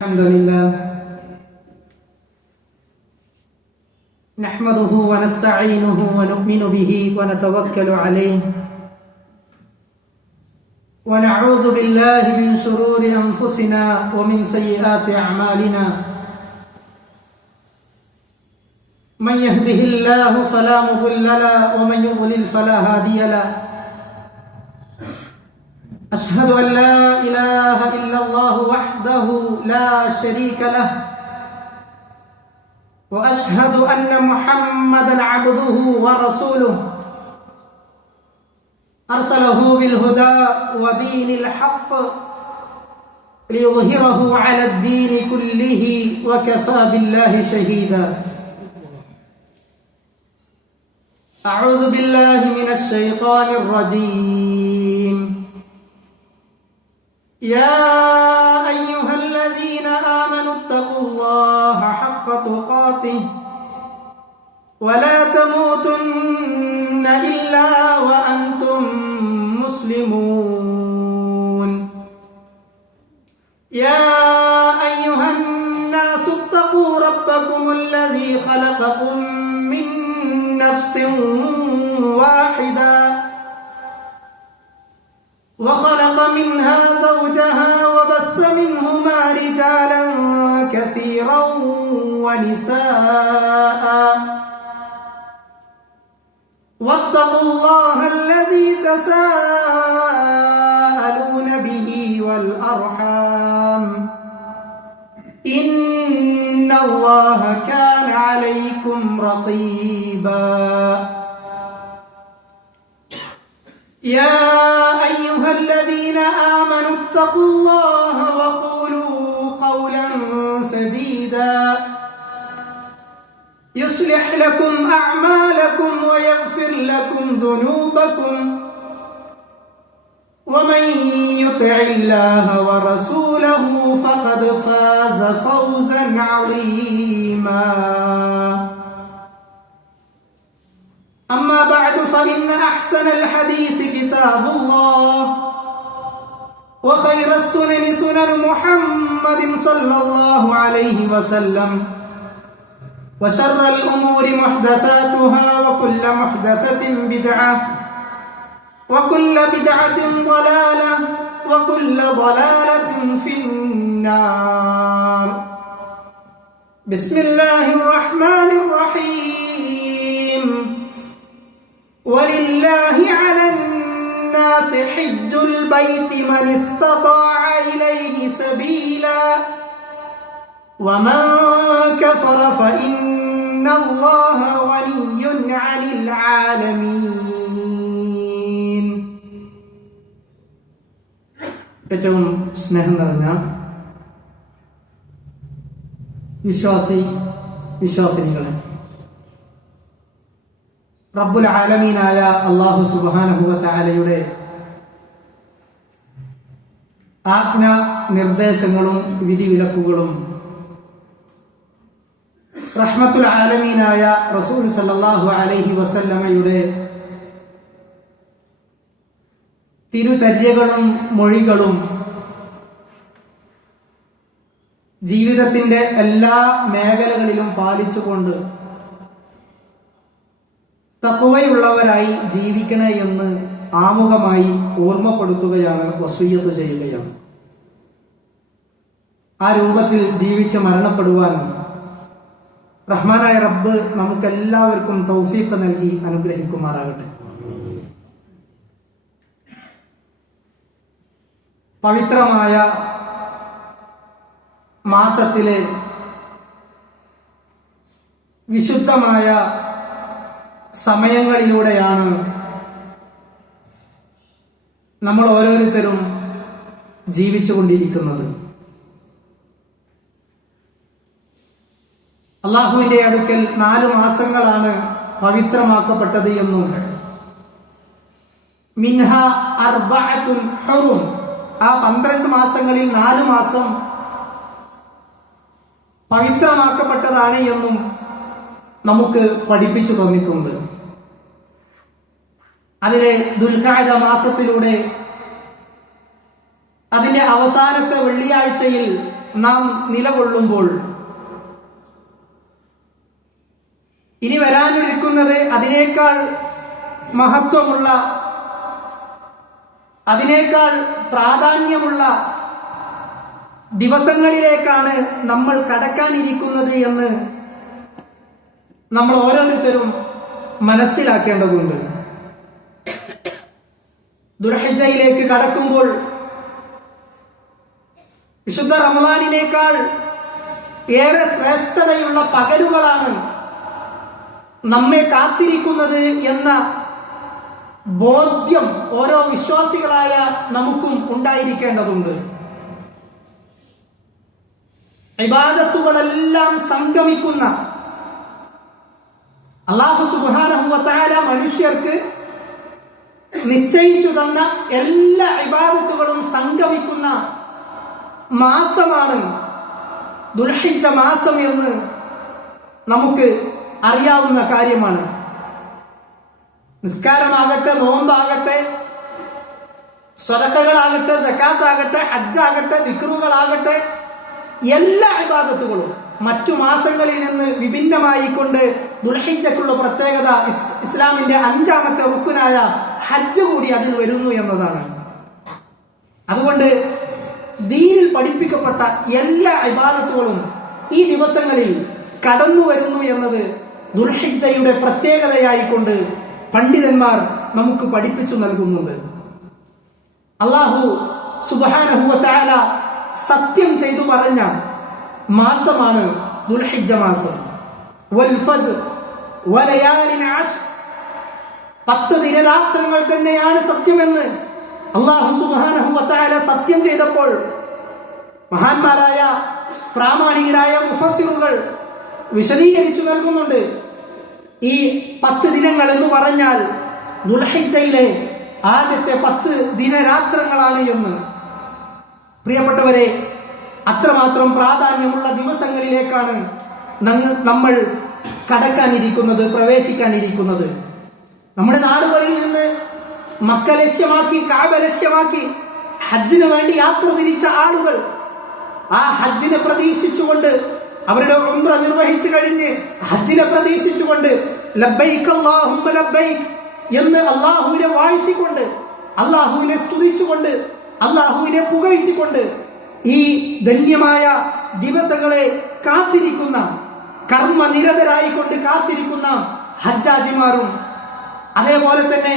الحمد لله نحمده ونستعينه ونؤمن به ونتوكل عليه ونعوذ بالله من شرور أنفسنا ومن سيئات أعمالنا من يهده الله فلا مضل له ومن يضلل فلا هادي له أشهد أن لا إله إلا الله وحده لا شريك له وأشهد أن محمدًا عبده ورسوله أرسله بالهدى ودين الحق ليظهره على الدين كله وكفى بالله شهيدا أعوذ بالله من الشيطان الرجيم يا أيها الذين آمنوا اتقوا الله حق تقاته ولا تموتن إلا وأنتم مسلمون يا أيها الناس اتقوا ربكم الذي خلقكم من نفس واحدة وخلق منها زوجها وبث منهما رجالا كثيرا ونساء واتقوا الله الذي تساءلون به والأرحام إن الله كان عليكم رقيبا يا أيها الذين آمنوا اتقوا الله وقولوا قولا سديدا يصلح لكم أعمالكم ويغفر لكم ذنوبكم ومن يطع الله ورسوله فقد فاز فوزا عظيما أما بعد فإن أحسن الحديث كتاب الله وخير السنن سنن محمد صلى الله عليه وسلم وشر الأمور محدثاتها وكل محدثة بدعة وكل بدعة ضلالة وكل ضلالة في النار بسم الله الرحمن الرحيم ولله على الناس حج البيت من استطاع إليه سبيلا ومن كفر فإن الله غني عن العالمين. ഏറ്റവും സ്നേഹം നിറഞ്ഞ വിശ്വാസിനികളെ, റബ്ബുൽ ആലമീനായ അല്ലാഹു സുബ്ഹാനഹു വ തആലയുടെ ആജ്ഞ നിർദ്ദേശങ്ങളും വിധിവിലക്കുകളും റഹ്മത്തുൽ ആലമീനായ റസൂൽ സല്ലല്ലാഹു അലൈഹി വസല്ലമയുടെ തിരുചര്യകളും മൊഴികളും ജീവിതത്തിന്റെ എല്ലാ മേഖലകളിലും പാലിച്ചുകൊണ്ട് തഖ്വയുള്ളവരായി ജീവിക്കണേ എന്ന് ആമുഖമായി ഓർമ്മപ്പെടുത്തുകയാണ്, വസിയ്യത്ത് ചെയ്യുകയാണ്. ആ രൂപത്തിൽ ജീവിച്ച് മരണപ്പെടുവാൻ റഹ്മാനായ റബ്ബ് നമുക്കെല്ലാവർക്കും തൗഫീഖ് നൽകി അനുഗ്രഹിക്കുമാറാകട്ടെ. പവിത്രമായ മാസത്തിലെ വിശുദ്ധമായ സമയങ്ങളിലൂടെയാണ് നമ്മൾ ഓരോരുത്തരും ജീവിച്ചുകൊണ്ടിരിക്കുന്നത്. അള്ളാഹുവിന്റെ അടുക്കൽ 4 മാസങ്ങളാണ് പവിത്രമാക്കപ്പെട്ടത് എന്നും മിൻഹ അർബഅത്തുൻ ഹുറും, ആ 12 മാസങ്ങളിൽ 4 മാസം പവിത്രമാക്കപ്പെട്ടതാണ് എന്നും നമുക്ക് പഠിപ്പിച്ചു തന്നിട്ടുണ്ട്. അതിലെ ദുൽഖഅദ മാസത്തിലൂടെ അതിന്റെ അവസാനത്തെ വെള്ളിയാഴ്ചയിൽ നാം നിലകൊള്ളുമ്പോൾ ഇനി വരാനിരിക്കുന്നത് അതിനേക്കാൾ മഹത്വമുള്ള, അതിനേക്കാൾ പ്രാധാന്യമുള്ള ദിവസങ്ങളിലേക്കാണ് നമ്മൾ കടക്കാനിരിക്കുന്നത് എന്ന് നമ്മൾ ഓരോരുത്തരും മനസ്സിലാക്കേണ്ടതുണ്ട്. ദുൽഹിജ്ജയിലേക്ക് കടക്കുമ്പോൾ വിശുദ്ധ റമദാനിനേക്കാൾ ഏറെ ശ്രേഷ്ഠതയുള്ള പകലുകളാണ് നമ്മെ കാത്തിരിക്കുന്നത് എന്ന ബോധ്യം ഓരോ വിശ്വാസികളായ നമുക്കും ഉണ്ടായിരിക്കേണ്ടതുണ്ട്. ഇബാദത്തുകളെല്ലാം സംഗമിക്കുന്ന, അല്ലാഹു സുബ്ഹാനഹു വ തആല മനുഷ്യർക്ക് നിശ്ചയിച്ചു തന്ന എല്ലാ ഇബാദത്തുകളും സംഗമിക്കുന്ന മാസമാണ് ദുൽഹിജ്ജ മാസം എന്ന് നമുക്ക് അറിയാവുന്ന കാര്യമാണ്. നിസ്കാരമാകട്ടെ, നോമ്പാകട്ടെ, സ്വതക്കകളാകട്ടെ, സക്കാത്താകട്ടെ, ഹജ്ജാകട്ടെ, ദിക്റുകളാകട്ടെ, എല്ലാ ഇബാദത്തുകളും മറ്റു മാസങ്ങളിൽ നിന്ന് വിഭിന്നമായിക്കൊണ്ട് ദുൽഹിജ്ജക്കുള്ള പ്രത്യേകത ഇസ്ലാമിന്റെ 5ാമത്തെ റുക്നായ ഹജ്ജ് കൂടി അതിൽ വരുന്നു എന്നതാണ്. അതുകൊണ്ട് ദീനിൽ പഠിപ്പിക്കപ്പെട്ട എല്ലാ ഇബാദത്തുകളും ഈ ദിവസങ്ങളിൽ കടന്നു വരുന്നു എന്നത് ദുൽഹിജ്ജയുടെ പ്രത്യേകതയായിക്കൊണ്ട് പണ്ഡിതന്മാർ നമുക്ക് പഠിപ്പിച്ചു നൽകുന്നുണ്ട്. അല്ലാഹു സുബ്ഹാനഹു വ തആല സത്യം ചെയ്തു പറഞ്ഞ മാസമാണ് ദുൽഹിജ്ജ മാസം. വൽ ഫജ്ർ വലയാലിൻ അശ്ർ, 10 ദിനരാത്രങ്ങൾ തന്നെയാണ് സത്യമെന്ന് അല്ലാഹു സുബ്ഹാനഹു വ തആല സത്യം ചെയ്തപ്പോൾ മഹാന്മാരായ പ്രാമാണികരായ മുഫസ്സിറുകൾ വിശദീകരിച്ചു നൽകുന്നുണ്ട്. ഈ 10 ദിനങ്ങൾ എന്ന് പറഞ്ഞാൽ ദുൽഹിജ്ജയിലെ ആദ്യത്തെ 10 ദിനരാത്രങ്ങളാണ് എന്ന്. പ്രിയപ്പെട്ടവരെ, അത്രമാത്രം പ്രാധാന്യമുള്ള ദിവസങ്ങളിലേക്കാണ് നമ്മൾ കടക്കാനിരിക്കുന്നത്, പ്രവേശിക്കാനിരിക്കുന്നത്. നമ്മുടെ നാടുകളിൽ നിന്ന് മക്ക ലക്ഷ്യമാക്കി, കഅബ ലക്ഷ്യമാക്കി ഹജ്ജിന് വേണ്ടി യാത്ര തിരിച്ച ആളുകൾ ആ ഹജ്ജിനെ പ്രതീക്ഷിച്ചുകൊണ്ട്, അവരുടെ ഉംറ നിർവഹിച്ചു കഴിഞ്ഞ് ഹജ്ജിനെ പ്രതീക്ഷിച്ചുകൊണ്ട് ലബ്ബൈക് അല്ലാഹുമ്മ ലബ്ബൈക് എന്ന് അല്ലാഹുവിനെ വാഴ്ത്തിക്കൊണ്ട്, അല്ലാഹുവിനെ സ്തുതിച്ചുകൊണ്ട്, അല്ലാഹുവിനെ പുകഴ്ത്തിക്കൊണ്ട് ഈ ധന്യമായ ദിവസങ്ങളെ കാത്തിരിക്കുന്ന, കർമ്മനിരതരായിക്കൊണ്ട് കാത്തിരിക്കുന്ന ഹജ്ജാജിമാരും, അതേപോലെ തന്നെ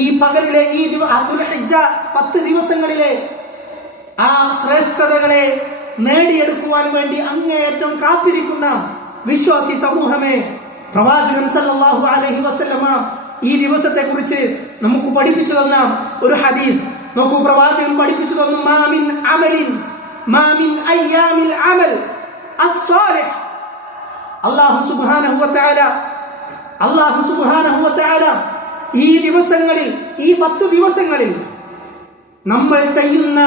ഈ പകലിലെ ഈ ദുൽഹിജ്ജ 10 ദിവസങ്ങളിലെ ആ ശ്രേഷ്ഠതകളെ നേടിയെടുക്കുവാൻ വേണ്ടി അങ്ങേയറ്റം കാത്തിരിക്കുന്ന വിശ്വാസി സമൂഹമേ, പ്രവാചകൻ സല്ലല്ലാഹു അലൈഹി വസല്ലമ ഈ ദിവസത്തെ കുറിച്ച് നമുക്ക് പഠിപ്പിച്ചു തന്ന ഒരു ഹദീസ് നോക്കൂ. പ്രവാചകൻ പഠിപ്പിച്ചു തന്നു, മാമിൻ അയ്യാമിൽ അമൽ അസ്സാലിഹ്. അല്ലാഹു സുബ്ഹാനഹു വ തആല ഈ ദിവസങ്ങളിൽ, ഈ 10 ദിവസങ്ങളിൽ നമ്മൾ ചെയ്യുന്ന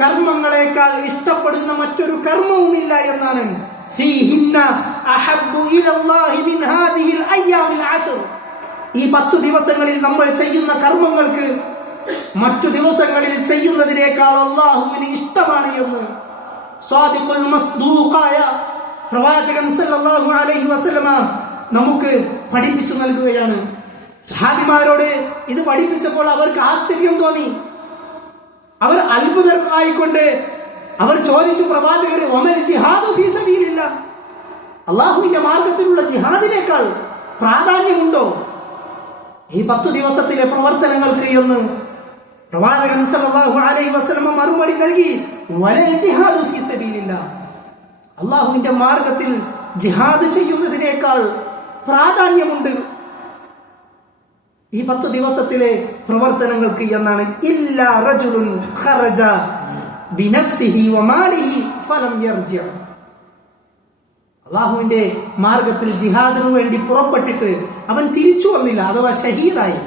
കർമ്മങ്ങളെക്കാൾ ഇഷ്ടപ്പെടുന്ന മറ്റൊരു കർമ്മവുമില്ല എന്നാണ്. ഫീഹിന്ന അഹബ്ബു ഇലല്ലാഹി മിൻ ഹാദിഹിൽ അയ്യാമിൽ അശ്ർ. ഈ 10 ദിവസങ്ങളിൽ നമ്മൾ ചെയ്യുന്ന കർമ്മങ്ങൾക്ക് മറ്റു ദിവസങ്ങളിൽ ചെയ്യുന്നതിനേക്കാൾ അല്ലാഹുവിന് ഇഷ്ടമാണ് എന്ന് സ്വാദിഖുൽ മസ്ദൂഖായ പ്രവാചകൻ സല്ലല്ലാഹു അലൈഹി വസല്ലമ നമുക്ക് പഠിപ്പിച്ചു നൽകുകയാണ്. സഹാബിമാരോട് ഇത് പഠിപ്പിച്ചപ്പോൾ അവർക്ക് ആശ്ചര്യം തോന്നി. അവർ അത്ഭുതമായിക്കൊണ്ട് അവർ ചോദിച്ചു, പ്രവാചകരെ, വമൽ ജിഹാദു ഫീ സബീലില്ലാ, അല്ലാഹുവിന്റെ മാർഗത്തിലുള്ള ജിഹാദിനേക്കാൾ പ്രാധാന്യമുണ്ടോ ഈ 10 ദിവസത്തിലെ പ്രവർത്തനങ്ങൾക്ക് എന്ന് പ്രവാചകൻ സല്ലല്ലാഹു അലൈഹി വസല്ലം മറുപടി നൽകി, വലൽ ജിഹാദു ഫീ സബീലില്ലാ, അല്ലാഹുവിന്റെ മാർഗത്തിൽ ജിഹാദ് ചെയ്യുന്നതിനേക്കാൾ പ്രാധാന്യമുണ്ട് ഈ 10 ദിവസത്തിലെ പ്രവർത്തനങ്ങൾക്ക് എന്നാണ്. ഇല്ലാ റജുലുൻ ഖറജ ബിനഫ്സിഹി വമാലിഹി ഫലം യർജി. അല്ലാഹുവിന്റെ മാർഗത്തിൽ ജിഹാദിനു വേണ്ടി പുറപ്പെട്ടിട്ട് അവൻ തിരിച്ചു വന്നില്ല, അഥവാ ഷഹീദായി,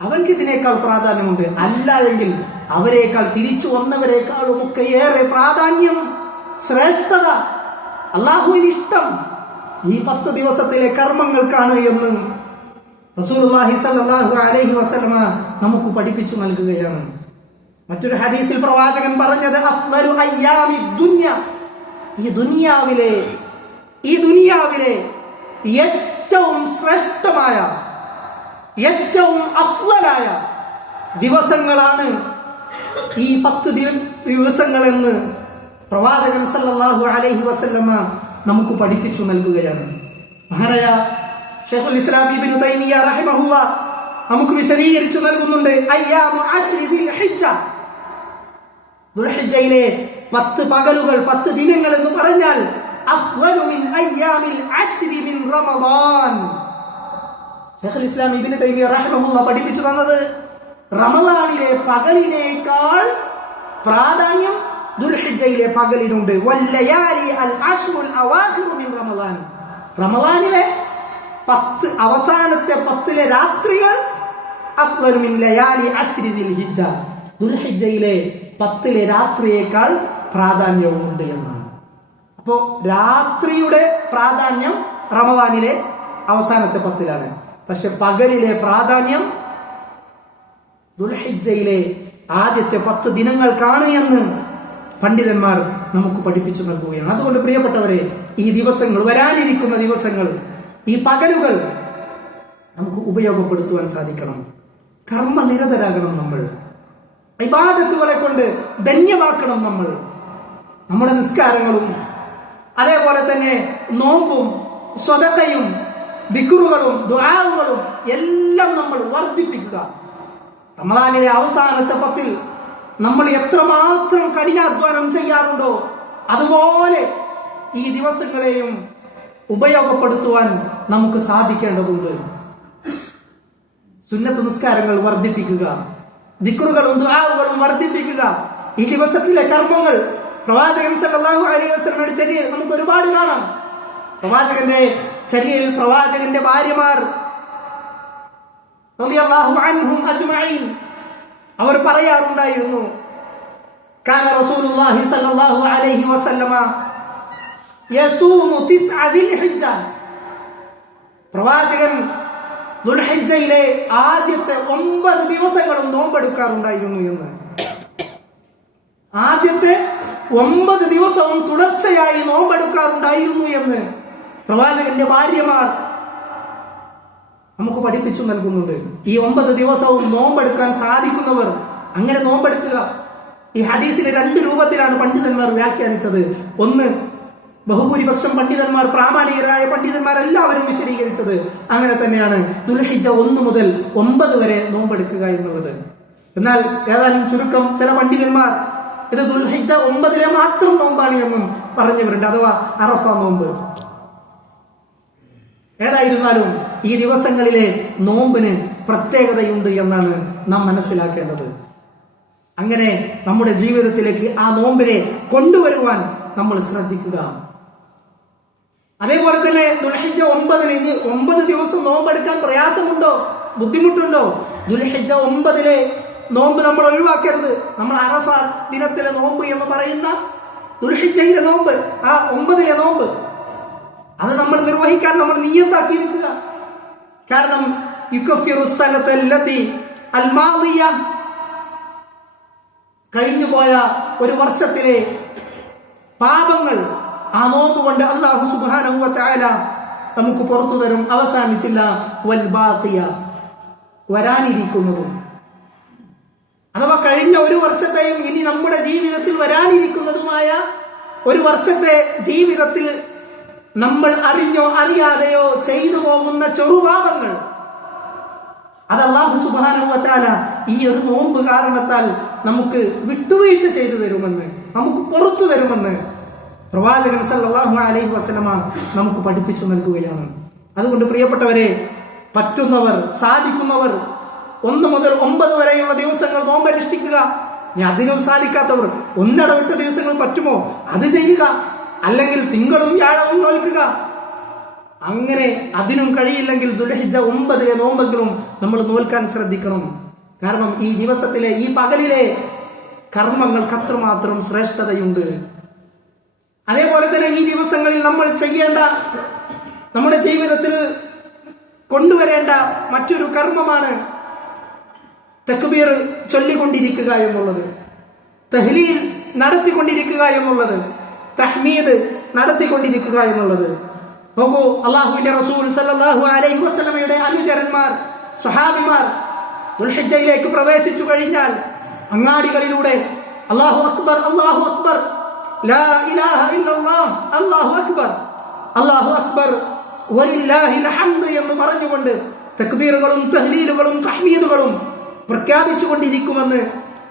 അവൻക്ക് ഇതിനേക്കാൾ പ്രാധാന്യമുണ്ട്. അല്ല എങ്കിൽ അവരെക്കാൾ, തിരിച്ചു വന്നവരെക്കാളും ഒക്കെ ഏറെ പ്രാധാന്യം, ശ്രേഷ്ഠത, അല്ലാഹുവിന് ഇഷ്ടം ഈ 10 ദിവസത്തിലെ കർമ്മങ്ങൾക്കാണ് എന്ന് റസൂലുള്ളാഹി സ്വല്ലല്ലാഹു അലൈഹി വസല്ലമ നമുക്ക് പഠിപ്പിച്ചു നൽകുകയാണ്. മറ്റൊരു ഹദീസിൽ പ്രവാചകൻ പറഞ്ഞത് അഫ്ളലു അയ്യാമി ദുനിയ, ഈ ദുനിയാവിലെ ഏറ്റവും ശ്രേഷ്ഠമായ, ഏറ്റവും അഫ്ളലായ ദിവസങ്ങളാണ് ഈ 10 ദിവസങ്ങളെന്ന് പ്രവാചകൻ സല്ലല്ലാഹു അലൈഹി വസല്ലമ നമുക്ക് പഠിപ്പിച്ചു നൽകുകയാണ്. മഹാനായ ശൈഖുൽ ഇസ്ലാം ഇബ്നു തൈമിയ്യ റഹിമഹുല്ലാഹ് നമുക്ക് വിശദീകരിച്ചു നൽകുന്നുണ്ട്. അയ്യാമു അശ്രി ദിൽഹിജ്ജ, ദുൽഹിജ്ജയിലെ 10 പകലുകൾ, 10 ദിനങ്ങൾ എന്ന് പറഞ്ഞാൽ അഫ്ളലു മിൻ അയ്യാമിൽ അശ്രി മിൻ റമദാൻ. ശൈഖുൽ ഇസ്ലാം ഇബ്നു തൈമിയ്യ റഹിമഹുല്ലാഹ് പഠിപ്പിച്ചു തന്നത് റമദാനിലെ പകലിനേക്കാൾ പ്രാധാന്യം ദുൽഹിജ്ജയിലെ പകലിനുണ്ട്. വല്ലയാലി അൽ അശ്റുൽ അവാഖിറു മിൻ റമദാൻ, റമദാനിലെ 10 അവസാനത്തെ 10 രാത്രികൾ അഫ്ളലു മിൻ ലയാലി അശ്രി ദിൽഹിജ്ജ, ദുൽഹിജ്ജയിലെ 10 രാത്രിയേക്കാൾ പ്രാധാന്യവുമുണ്ട് എന്നാണ്. അപ്പോ രാത്രിയുടെ പ്രാധാന്യം റമദാനിലെ അവസാനത്തെ 10 പക്ഷെ പകലിലെ പ്രാധാന്യം ദുൽഹിജ്ജയിലെ ആദ്യത്തെ 10 ദിനങ്ങൾക്കാണ് എന്ന് പണ്ഡിതന്മാർ നമുക്ക് പഠിപ്പിച്ചു നൽകുകയാണ്. അതുകൊണ്ട് പ്രിയപ്പെട്ടവരെ, ഈ ദിവസങ്ങൾ, വരാനിരിക്കുന്ന ദിവസങ്ങൾ, ഈ പകലുകൾ നമുക്ക് ഉപയോഗപ്പെടുത്തുവാൻ സാധിക്കണം. കർമ്മനിരതരാകണം നമ്മൾ. ഇബാദത്തുകളെ കൊണ്ട് ധന്യമാക്കണം നമ്മൾ. നമ്മുടെ നിസ്കാരങ്ങളും അതേപോലെ തന്നെ നോമ്പും സ്വതക്കയും ദിക്റുകളും ദുആകളും എല്ലാം നമ്മൾ വർദ്ധിപ്പിക്കുക. റമദാനിലെ അവസാനത്തെ 10 നമ്മൾ എത്രമാത്രം കഠിനാധ്വാനം ചെയ്യാറുണ്ടോ അതുപോലെ ഈ ദിവസങ്ങളെയും ഉപയോഗപ്പെടുത്തുവാൻ നമുക്ക് സാധിക്കേണ്ടതുണ്ട്. സുന്നത്ത് നിസ്കാരങ്ങൾ വർദ്ധിപ്പിക്കുക, ദിക്റുകളും ദുആകളും വർദ്ധിപ്പിക്കുക. ഈ ദിവസത്തിലെ കർമ്മങ്ങൾ പ്രവാചകൻ സല്ലല്ലാഹു അലൈഹി വസല്ലമയുടെ ചര്യയിൽ നമുക്ക് ഒരുപാട് കാണാം. പ്രവാചകന്റെ ചര്യയിൽ പ്രവാചകന്റെ ഭാര്യമാർ റളിയല്ലാഹു അൻഹും അജ്മഈൻ അവർ പറയാറുണ്ടായിരുന്നു, കാന റസൂലുള്ളാഹി സല്ലല്ലാഹു അലൈഹി വസല്ലമ യസൂമു 9 ദിൽഹിജ്ജ, പ്രവാചകൻ ദുൽഹിജ്ജയിലെ ആദ്യത്തെ 9 ദിവസങ്ങളും നോമ്പെടുക്കാറുണ്ടായിരുന്നു എന്ന്. ആദ്യത്തെ 9 ദിവസവും തുടർച്ചയായി നോമ്പെടുക്കാറുണ്ടായിരുന്നു എന്ന് പ്രവാചകന്റെ ഭാര്യമാർ നമുക്ക് പഠിപ്പിച്ചു നൽകുന്നുണ്ട്. ഈ 9 ദിവസവും നോമ്പെടുക്കാൻ സാധിക്കുന്നവർ അങ്ങനെ നോമ്പെടുക്കുക. ഈ ഹദീസിനെ 2 രൂപത്തിലാണ് പണ്ഡിതന്മാർ വ്യാഖ്യാനിച്ചത്. ഒന്ന്, ബഹുഭൂരിപക്ഷം പണ്ഡിതന്മാർ, പ്രാമാണികരായ പണ്ഡിതന്മാർ എല്ലാവരും വിശദീകരിച്ചത് അങ്ങനെ തന്നെയാണ്, ദുൽഹിജ്ജ 1 മുതൽ 9 വരെ നോമ്പെടുക്കുക എന്നുള്ളത്. എന്നാൽ ഏതാനും ചുരുക്കം ചില പണ്ഡിതന്മാർ ഇത് ദുൽഹിജ്ജ 9 മാത്രം നോമ്പാണ് എന്നും പറഞ്ഞവരുണ്ട്, അഥവാ അറഫ നോമ്പ്. ഏതായിരുന്നാലും ഈ ദിവസങ്ങളിലെ നോമ്പിന് പ്രത്യേകതയുണ്ട് എന്നാണ് നാം മനസ്സിലാക്കേണ്ടത്. അങ്ങനെ നമ്മുടെ ജീവിതത്തിലേക്ക് ആ നോമ്പിനെ കൊണ്ടുവരുവാൻ നമ്മൾ ശ്രദ്ധിക്കുക. അതേപോലെ തന്നെ ദുൽഹിജ്ജ 9 ഇനി 9 ദിവസം നോമ്പെടുക്കാൻ പ്രയാസമുണ്ടോ, ബുദ്ധിമുട്ടുണ്ടോ? ദുൽഹിജ്ജ 9 നോമ്പ് നമ്മൾ ഒഴിവാക്കരുത്. നമ്മൾ അറഫ ദിനത്തിലെ നോമ്പ് എന്ന് പറയുന്ന ദുൽഹിജ്ജയിലെ നോമ്പ്, ആ 9 നോമ്പ്, അത് നമ്മൾ നിർവഹിക്കാൻ നമ്മൾ നിയ്യത്താക്കിയിരിക്കുക. കാരണം യുകഫിറു സനതല്ലതി അൽ മാദിയ, കഴിഞ്ഞുപോയ ഒരു വർഷത്തിലെ പാപങ്ങൾ ആ നോമ്പ് കൊണ്ട് അല്ലാഹു സുബ്ഹാനഹു വ തആല നമുക്ക് പുറത്തു തരും. അവസാനിച്ചില്ല, വൽ ബാഖിയ, വരാനിരിക്കുന്നതും, അഥവാ കഴിഞ്ഞ ഒരു വർഷത്തെയും ഇനി നമ്മുടെ ജീവിതത്തിൽ വരാനിരിക്കുന്നതുമായ ഒരു വർഷത്തെ ജീവിതത്തിൽ നമ്മൾ അറിഞ്ഞോ അറിയാതെയോ ചെയ്തു പോകുന്ന ചെറുപാപങ്ങൾ, അത് അല്ലാഹു സുബ്ഹാനഹു വ തആല ഈ ഒരു നോമ്പ് കാരണത്താൽ നമുക്ക് വിട്ടുവീഴ്ച ചെയ്തു തരുമെന്ന്, നമുക്ക് പുറത്തു തരുമെന്ന് പ്രവാചകൻ സല്ലല്ലാഹു അലൈഹി വസല്ലമ നമുക്ക് പഠിപ്പിച്ചു നൽകുകയാണ്. അതുകൊണ്ട് പ്രിയപ്പെട്ടവരെ, പറ്റുന്നവർ, സാധിക്കുന്നവർ 1 മുതൽ 9 വരെയുള്ള ദിവസങ്ങൾ നോമ്പനുഷ്ഠിക്കുക. ഇനി അതിനും സാധിക്കാത്തവർ ഒന്നിടവിട്ട ദിവസങ്ങൾ പറ്റുമോ അത് ചെയ്യുക, അല്ലെങ്കിൽ തിങ്കളും വ്യാഴവും നോൽക്കുക. അങ്ങനെ അതിനും കഴിയില്ലെങ്കിൽ ദുൽഹിജ്ജ 9 നോമ്പെങ്കിലും നമ്മൾ നോൽക്കാൻ ശ്രദ്ധിക്കണം. കാരണം ഈ ദിവസത്തിലെ, ഈ പകലിലെ കർമ്മങ്ങൾക്ക് അത്രമാത്രം ശ്രേഷ്ഠതയുണ്ട്. അതേപോലെ തന്നെ ഈ ദിവസങ്ങളിൽ നമ്മൾ ചെയ്യേണ്ട, നമ്മുടെ ജീവിതത്തിൽ കൊണ്ടുവരേണ്ട മറ്റൊരു കർമ്മമാണ് തക്ബീർ ചൊല്ലിക്കൊണ്ടിരിക്കുക എന്നുള്ളത്. തഹ്ലീൽ നടത്തിക്കൊണ്ടിരിക്കുക എന്നുള്ളത്, തഹ്മീദ് നടത്തിക്കൊണ്ടിരിക്കുക എന്നുള്ളത്. നോക്കൂ, അല്ലാഹുവിന്റെ റസൂൽ സല്ലല്ലാഹു അലൈഹി വസല്ലമയുടെ അനുചരന്മാർ, സ്വഹാബിമാർ ദുൽഹിജ്ജയിലേക്ക് പ്രവേശിച്ചു കഴിഞ്ഞാൽ അങ്ങാടികളിലൂടെ അല്ലാഹു അക്ബർ, അല്ലാഹു അക്ബർ, ലാ ഇലാഹ ഇല്ലല്ലാഹ്, അല്ലാഹു അക്ബർ, അല്ലാഹു അക്ബർ, വലില്ലാഹിൽ ഹംദ് എന്ന് പറഞ്ഞുകൊണ്ട് തക്ബീറുകളും തഹ്ലീലുകളും തഹ്മീദുകളും പ്രഖ്യാപിച്ചു കൊണ്ടിരിക്കുമെന്ന്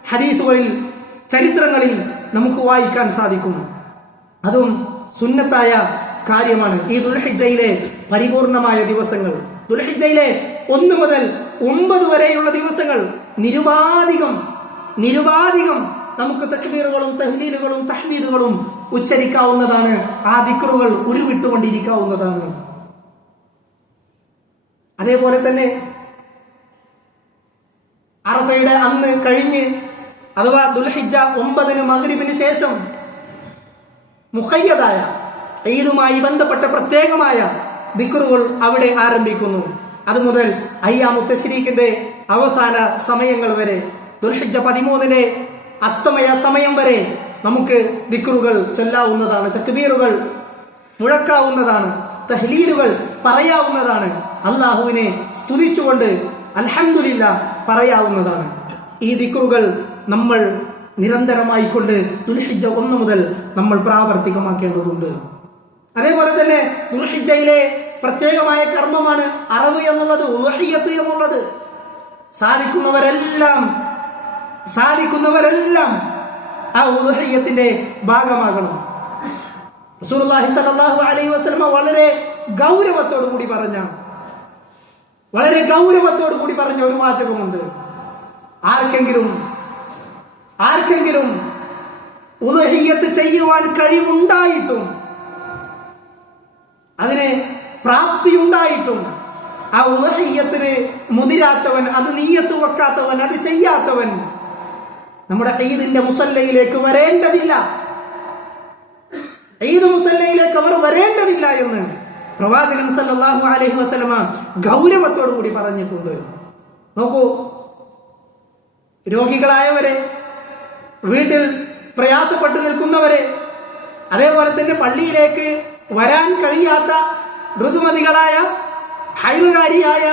ഹദീസുകളിൽ, ചരിത്രങ്ങളിൽ നമുക്ക് വായിക്കാൻ സാധിക്കും. അതും സുന്നത്തായ കാര്യമാണ്. ഈ ദുൽഹിജ്ജയിലെ പരിപൂർണമായ ദിവസങ്ങൾ, ദുൽഹിജ്ജയിലെ 1 മുതൽ 9 വരെയുള്ള ദിവസങ്ങൾ നിരുപാധികം നമുക്ക് തക്ബീറുകളും തഹ്ലീലുകളും തഹ്മീദുകളും ഉച്ചരിക്കാവുന്നതാണ്. ആ ദിക്റുകൾ ഉരുവിട്ടുകൊണ്ടിരിക്കാവുന്നതാണ്. അതേപോലെ തന്നെ അറഫയുടെ അന്ന് കഴിഞ്ഞ്, അഥവാ ദുൽഹിജ്ജ 9 മഗ്രിബിന് ശേഷം മുഖയ്യദായ ഈദുമായി ബന്ധപ്പെട്ട പ്രത്യേകമായ ദിക്റുകൾ അവിടെ ആരംഭിക്കുന്നു. അതുമുതൽ അയ്യാമു തശ്രീഖിന്റെ അവസാന സമയങ്ങൾ വരെ, ദുൽഹിജ്ജ 13 അസ്തമയ സമയം വരെ നമുക്ക് ദിക്റുകൾ ചൊല്ലാവുന്നതാണ്, തക്ബീറുകൾ മുഴക്കാവുന്നതാണ്, തഹ്ലീലുകൾ പറയാവുന്നതാണ്, അല്ലാഹുവിനെ സ്തുതിച്ചുകൊണ്ട് അൽഹംദുലില്ലാ പറയാവുന്നതാണ്. ഈ ദിക്റുകൾ നമ്മൾ നിരന്തരമായി കൊണ്ട് ദുൽഹിജ്ജ 1 മുതൽ നമ്മൾ പ്രാവർത്തികമാക്കേണ്ടതുണ്ട്. അതേപോലെ തന്നെ ദുൽഹിജ്ജയിലെ പ്രത്യേകമായ കർമ്മമാണ് അറവ് എന്നുള്ളത്, ഉദ്ഹിയ്യത്ത് എന്നുള്ളത്. സാധിക്കുന്നവരെല്ലാം ആ ഉദ്ഹിയ്യത്തിന്റെ ഭാഗമാകണം. റസൂലുള്ളാഹി സ്വല്ലല്ലാഹു അലൈഹി വസല്ലം വളരെ ഗൗരവത്തോടു കൂടി പറഞ്ഞ ഒരു വാചകമുണ്ട്. ആർക്കെങ്കിലും ഉദ്ഹിയ്യത്ത് ചെയ്യുവാൻ കഴിവുണ്ടായിട്ടും, അതിന് പ്രാപ്തിയുണ്ടായിട്ടും ആ ഉദ്ഹിയ്യത്തിന് മുതിരാത്തവൻ, അത് നിയ്യത്ത് വെക്കാത്തവൻ, അത് ചെയ്യാത്തവൻ നമ്മുടെ ഈദിന്റെ മുസല്ലയിലേക്ക് വരേണ്ടതില്ല. ഈദ് മുസല്ലയിലേക്ക് അവർ വരേണ്ടതില്ല എന്ന് പ്രവാചകൻ സല്ലല്ലാഹു അലൈഹി വസല്ലമ ഗൗരവത്തോടു കൂടി പറഞ്ഞിട്ടുണ്ട്. നോക്കൂ, രോഗികളായവരെ, വീട്ടിൽ പ്രയാസപ്പെട്ടു നിൽക്കുന്നവരെ, അതേപോലെ തന്നെ പള്ളിയിലേക്ക് വരാൻ കഴിയാത്ത ഋതുമതികളായ, ഹൈലുകാരിയായ,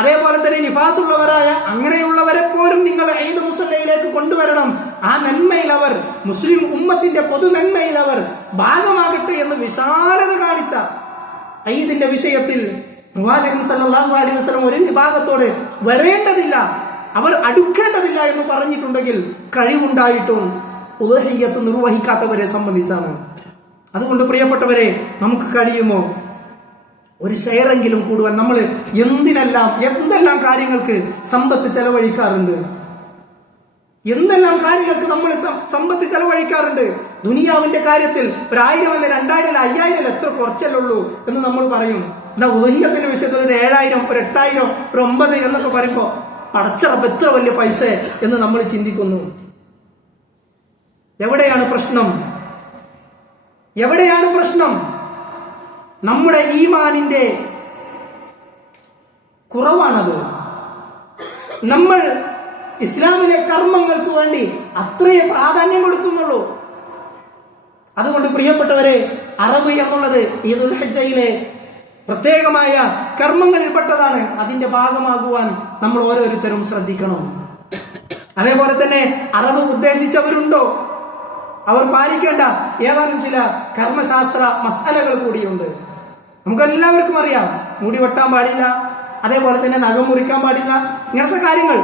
അതേപോലെ തന്നെ നിഫാസുള്ളവരായ, അങ്ങനെയുള്ളവരെ പോലും നിങ്ങൾ ഈദ് മുസല്ലയിലേക്ക് കൊണ്ടുവരണം. ആ നന്മയിൽ അവർ, മുസ്ലിം ഉമ്മത്തിന്റെ പൊതു നന്മയിൽ അവർ ഭാഗമാകട്ടെ എന്ന് വിശാലത കാണിച്ച ഈദിന്റെ വിഷയത്തിൽ പ്രവാചകൻ സല്ലല്ലാഹു അലൈഹി വസല്ലം ഒരു വിഭാഗത്തോട് വരേണ്ടതില്ല, അവർ അടുക്കേണ്ടതില്ല എന്ന് പറഞ്ഞിട്ടുണ്ടെങ്കിൽ കഴിവുണ്ടായിട്ടും ഉദ്ഹിയ്യത്ത് നിർവഹിക്കാത്തവരെ സംബന്ധിച്ചാണ്. അതുകൊണ്ട് പ്രിയപ്പെട്ടവരെ, നമുക്ക് കഴിയുമോ ഒരു ഷെയറെങ്കിലും കൂടുവാൻ? നമ്മൾ എന്തെല്ലാം കാര്യങ്ങൾക്ക് സമ്പത്ത് ചെലവഴിക്കാറുണ്ട്, എന്തെല്ലാം കാര്യങ്ങൾക്ക് നമ്മൾ സമ്പത്ത് ചെലവഴിക്കാറുണ്ട്. ദുനിയാവിന്റെ കാര്യത്തിൽ 1000 അല്ല 2000 അല്ല 5000 എത്ര കുറച്ചല്ലേ ഉള്ളൂ എന്ന് നമ്മൾ പറയും. എന്നാ ഉദ്ഹിയ്യത്തിന്റെ വിഷയത്തിൽ ഒരു 7000, ഒരു 8000, ഒരു 9 എന്നൊക്കെ പറയുമ്പോ പടച്ചറപ്പ് എത്ര വലിയ പൈസ എന്ന് നമ്മൾ ചിന്തിക്കുന്നു. എവിടെയാണ് പ്രശ്നം? നമ്മുടെ ഈമാനിന്റെ കുറവാണത്. നമ്മൾ ഇസ്ലാമിലെ കർമ്മങ്ങൾക്ക് വേണ്ടി അത്രയേ പ്രാധാന്യം കൊടുക്കുന്നുള്ളൂ. അതുകൊണ്ട് പ്രിയപ്പെട്ടവരെ, അറവ് എന്നുള്ളത് ഈ ദുൽഹിജ്ജയിലെ പ്രത്യേകമായ കർമ്മങ്ങളിൽപ്പെട്ടതാണ്. അതിന്റെ ഭാഗമാകുവാൻ നമ്മൾ ഓരോരുത്തരും ശ്രദ്ധിക്കണം. അതേപോലെ തന്നെ അറവ് ഉദ്ദേശിച്ചവരുണ്ടോ, അവർ പാലിക്കേണ്ട ഏതാനും ചില കർമ്മശാസ്ത്ര മസാലകൾ കൂടിയുണ്ട്. നമുക്കെല്ലാവർക്കും അറിയാം, മുടി വെട്ടാൻ പാടില്ല, അതേപോലെ തന്നെ നഖം മുറിക്കാൻ പാടില്ല, ഇങ്ങനത്തെ കാര്യങ്ങൾ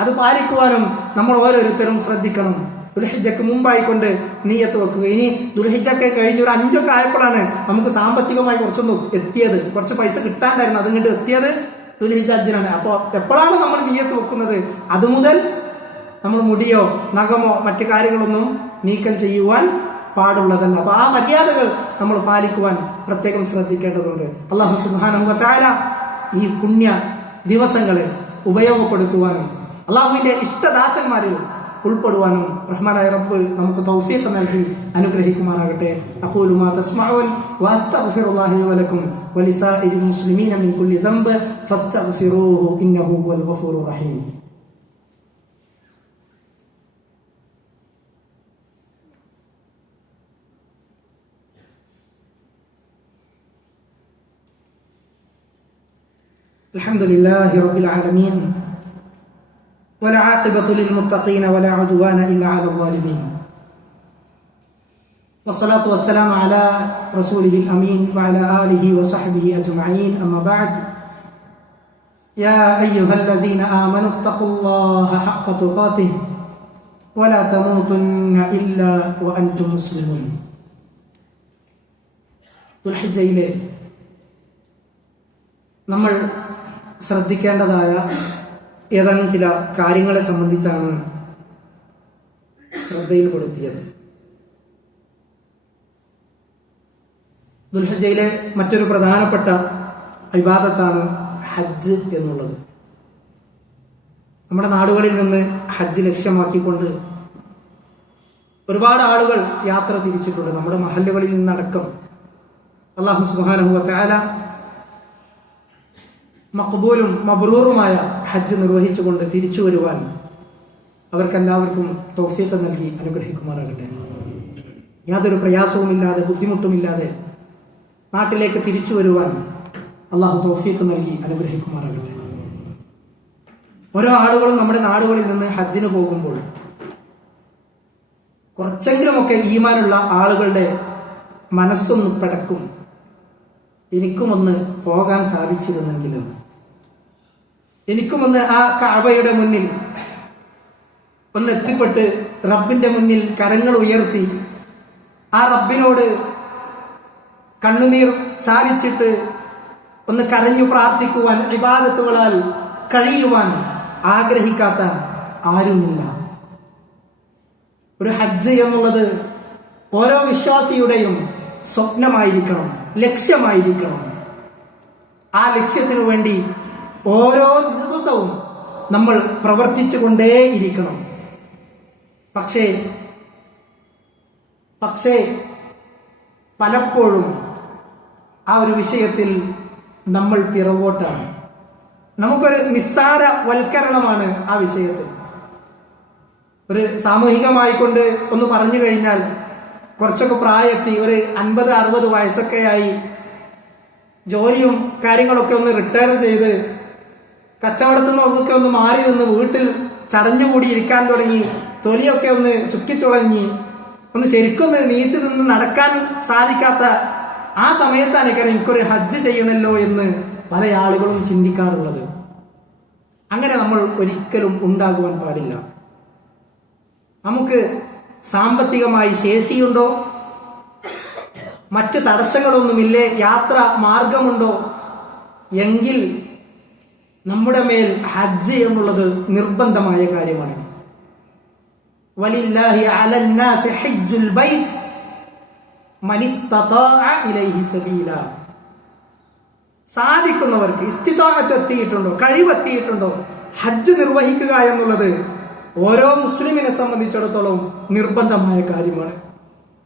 അത് പാലിക്കുവാനും നമ്മൾ ഓരോരുത്തരും ശ്രദ്ധിക്കണം. ദുൽഹിജ്ജക്ക് മുമ്പായിക്കൊണ്ട് നിയ്യത്ത് വെക്കുക. ഇനി ദുൽഹിജ്ജൊക്കെ കഴിഞ്ഞ ഒരു 5 ആയപ്പോഴാണ് നമുക്ക് സാമ്പത്തികമായി കുറച്ച് പൈസ കിട്ടാണ്ടായിരുന്നു, അതിങ്ങോട്ട് എത്തിയത് ദുൽഹിജ്ജ 5-നാണ്. അപ്പോൾ എപ്പോഴാണ് നമ്മൾ നിയ്യത്ത് വെക്കുന്നത്? അതുമുതൽ നമ്മൾ മുടിയോ നഖമോ മറ്റു കാര്യങ്ങളൊന്നും നീക്കം ചെയ്യുവാൻ പാടുള്ളതല്ല. അപ്പൊ ആ മര്യാദകൾ നമ്മൾ പാലിക്കുവാൻ പ്രത്യേകം ശ്രദ്ധിക്കേണ്ടതുണ്ട്. അല്ലാഹു സുബ്ഹാനഹു വ തആല ഈ പുണ്യ ദിവസങ്ങളെ ഉപയോഗപ്പെടുത്തുവാനും അള്ളാഹുവിന്റെ ഇഷ്ടദാസന്മാരിൽ ഉൾപ്പെടുവാനും റഹ്മാനായ റബ്ബ് നമുക്ക് തൗഫീഖ് നൽകി അനുഗ്രഹിക്കുമാറാകട്ടെ. അഖൂലു മാ തസ്മഊൻ വഅസ്തഗ്ഫിറുല്ലാഹ ലി വലക്കും വലിസാഇരിൽ മുസ്ലിമീന മിൻ കുല്ലി ദംബ് ഫസ്തഗ്ഫിറൂഹു ഇന്നഹു ഹുവൽ ഗഫൂറുർ റഹീം. الحمد لله رب العالمين والعاقبة للمتقين ولا عدوان إلا على الظالمين والصلاة والسلام على رسوله الأمين وعلى آله وصحبه أجمعين أما بعد يا أيها الذين آمنوا اتقوا الله حق تقاته ولا تموتن إلا وأنتم مسلمون ദുൽഹിജ്ജയിലെ നമ്മൾ ശ്രദ്ധിക്കേണ്ടതായ ഏതാനും ചില കാര്യങ്ങളെ സംബന്ധിച്ചാണ് ശ്രദ്ധയിൽപ്പെടുത്തിയത്. ദുൽഹിജ്ജയിലെ മറ്റൊരു പ്രധാനപ്പെട്ട ഇബാദത്താണ് ഹജ്ജ് എന്നുള്ളത്. നമ്മുടെ നാടുകളിൽ നിന്ന് ഹജ്ജ് ലക്ഷ്യമാക്കിക്കൊണ്ട് ഒരുപാട് ആളുകൾ യാത്ര തിരിച്ചിട്ടുണ്ട്. നമ്മുടെ മഹല്ലുകളിൽ നിന്നടക്കം അല്ലാഹു സുബ്ഹാനഹു വ തആല മഖ്ബൂലും മബ്റൂറുമായ ഹജ്ജ് നിർവഹിച്ചുകൊണ്ട് തിരിച്ചു വരുവാൻ അവർക്കെല്ലാവർക്കും തൗഫീഖ് നൽകി അനുഗ്രഹിക്കുമാറാകട്ടെ. യാതൊരു പ്രയാസവുമില്ലാതെ ബുദ്ധിമുട്ടുമില്ലാതെ നാട്ടിലേക്ക് തിരിച്ചു വരുവാൻ അല്ലാഹു തൗഫീഖ് നൽകി അനുഗ്രഹിക്കുമാറാകട്ടെ. ഓരോ ആളുകളും നമ്മുടെ നാടുകളിൽ നിന്ന് ഹജ്ജിന് പോകുമ്പോൾ കുറച്ചെങ്കിലുമൊക്കെ ഈമാനുള്ള ആളുകളുടെ മനസ്സൊന്ന് പടക്കും, എനിക്കുമൊന്ന് പോകാൻ സാധിച്ചിരുന്നെങ്കിലും, എനിക്കുമൊന്ന് ആ കഅബയുടെ മുന്നിൽ ഒന്ന് എത്തിപ്പെട്ട് റബ്ബിന്റെ മുന്നിൽ കരങ്ങൾ ഉയർത്തി ആ റബ്ബിനോട് കണ്ണുനീർ ചാലിച്ചിട്ട് ഒന്ന് കരഞ്ഞു പ്രാർത്ഥിക്കുവാൻ, ഇബാദത്തുകളാൽ കഴിയുവാൻ ആഗ്രഹിക്കാത്ത ആരുമില്ല. ഒരു ഹജ്ജ് എന്നുള്ളത് ഓരോ വിശ്വാസിയുടെയും സ്വപ്നമായിരിക്കണം, ലക്ഷ്യമായിരിക്കണം. ആ ലക്ഷ്യത്തിനു വേണ്ടി ഓരോ ദിവസവും നമ്മൾ പ്രവർത്തിച്ചു കൊണ്ടേയിരിക്കണം. പക്ഷേ പലപ്പോഴും ആ ഒരു വിഷയത്തിൽ നമ്മൾ പിറകോട്ടാണ്. നമുക്കൊരു നിസ്സാര വൽക്കരണമാണ് ആ വിഷയത്തിൽ. ഒരു സാമൂഹികമായിക്കൊണ്ട് ഒന്ന് പറഞ്ഞു കഴിഞ്ഞാൽ കുറച്ചൊക്കെ പ്രായത്തി ഒരു 50-60 വയസ്സൊക്കെയായി ജോലിയും കാര്യങ്ങളൊക്കെ ഒന്ന് റിട്ടയർ ചെയ്ത് കച്ചവടത്തിൽ നിന്നൊക്കെ ഒന്ന് മാറി നിന്ന് വീട്ടിൽ ചടഞ്ഞുകൂടി ഇരിക്കാൻ തുടങ്ങി, തൊലിയൊക്കെ ഒന്ന് ചുക്കിച്ചുളഞ്ഞി ഒന്ന് ശരിക്കൊന്ന് നീച്ചു നിന്ന് നടക്കാൻ സാധിക്കാത്ത ആ സമയത്താണ് എനിക്കൊരു ഹജ്ജ് ചെയ്യണമല്ലോ എന്ന് പല ആളുകളും ചിന്തിക്കാറുള്ളത്. അങ്ങനെ നമ്മൾ ഒരിക്കലും ഉണ്ടാകുവാൻ പാടില്ല. നമുക്ക് സാമ്പത്തികമായി ശേഷിയുണ്ടോ, മറ്റ് തടസ്സങ്ങളൊന്നുമില്ലേ, യാത്ര മാർഗമുണ്ടോ എങ്കിൽ നമ്മുടെ മേൽ ഹജ്ജ് എന്നുള്ളത് നിർബന്ധമായ കാര്യമാണ്. വലില്ലാഹി അലന്നാസി ഹജ്ജുൽ ബൈത്ത് മൻ ഇസ്തതാഅ ഇലൈഹി സബീല. സാധിക്കുന്നവർക്ക്, ഇസ്തിതാഅത്ത് എത്തിയിട്ടുണ്ടോ, കഴിവെത്തിയിട്ടുണ്ടോ, ഹജ്ജ് നിർവഹിക്കുക എന്നുള്ളത് ഓരോ മുസ്ലിമിനെ സംബന്ധിച്ചിടത്തോളം നിർബന്ധമായ കാര്യമാണ്.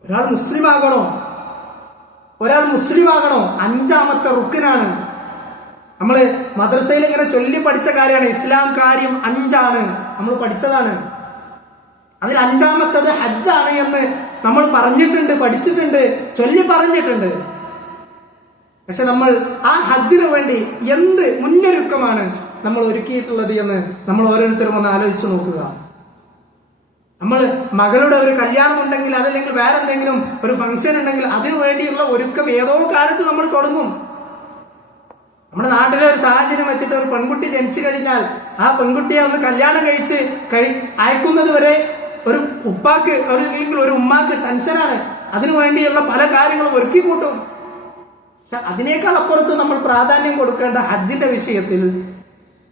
ഒരാൾ മുസ്ലിമാകണോ 5ാമത്തെ റുക്കിനാണ്. നമ്മള് മദ്രസയിൽ ഇങ്ങനെ ചൊല്ലി പഠിച്ച കാര്യമാണ്. ഇസ്ലാം കാര്യം 5 നമ്മൾ പഠിച്ചതാണ്. അതിൽ 5ാമത്തത് ഹജ്ജാണ് എന്ന് നമ്മൾ പറഞ്ഞിട്ടുണ്ട്, പഠിച്ചിട്ടുണ്ട്, ചൊല്ലി പറഞ്ഞിട്ടുണ്ട്. പക്ഷെ നമ്മൾ ആ ഹജ്ജിന് വേണ്ടി എന്ത് മുന്നൊരുക്കമാണ് നമ്മൾ ഒരുക്കിയിട്ടുള്ളത് എന്ന് നമ്മൾ ഓരോരുത്തരും ഒന്ന് ആലോചിച്ച് നോക്കുക. നമ്മൾ മകളുടെ ഒരു കല്യാണം ഉണ്ടെങ്കിൽ, അതല്ലെങ്കിൽ വേറെ എന്തെങ്കിലും ഒരു ഫംഗ്ഷൻ ഉണ്ടെങ്കിൽ അതിനു വേണ്ടിയുള്ള ഒരുക്കം ഏതോ കാലത്ത് നമ്മൾ തുടങ്ങും. നമ്മുടെ നാട്ടിലെ ഒരു സാഹചര്യം വെച്ചിട്ട് ഒരു പെൺകുട്ടി ജനിച്ചു കഴിഞ്ഞാൽ ആ പെൺകുട്ടിയെ ഒന്ന് കല്യാണം കഴിച്ച് അയക്കുന്നത് വരെ ഒരു ഉപ്പാക്ക് അല്ലെങ്കിൽ ഒരു ഉമ്മാക്ക് ടെൻഷനാണ്. അതിനു വേണ്ടിയുള്ള പല കാര്യങ്ങളും ഒരുക്കി കൂട്ടും. പക്ഷെ അതിനേക്കാൾ അപ്പുറത്ത് നമ്മൾ പ്രാധാന്യം കൊടുക്കേണ്ട ഹജ്ജിന്റെ വിഷയത്തിൽ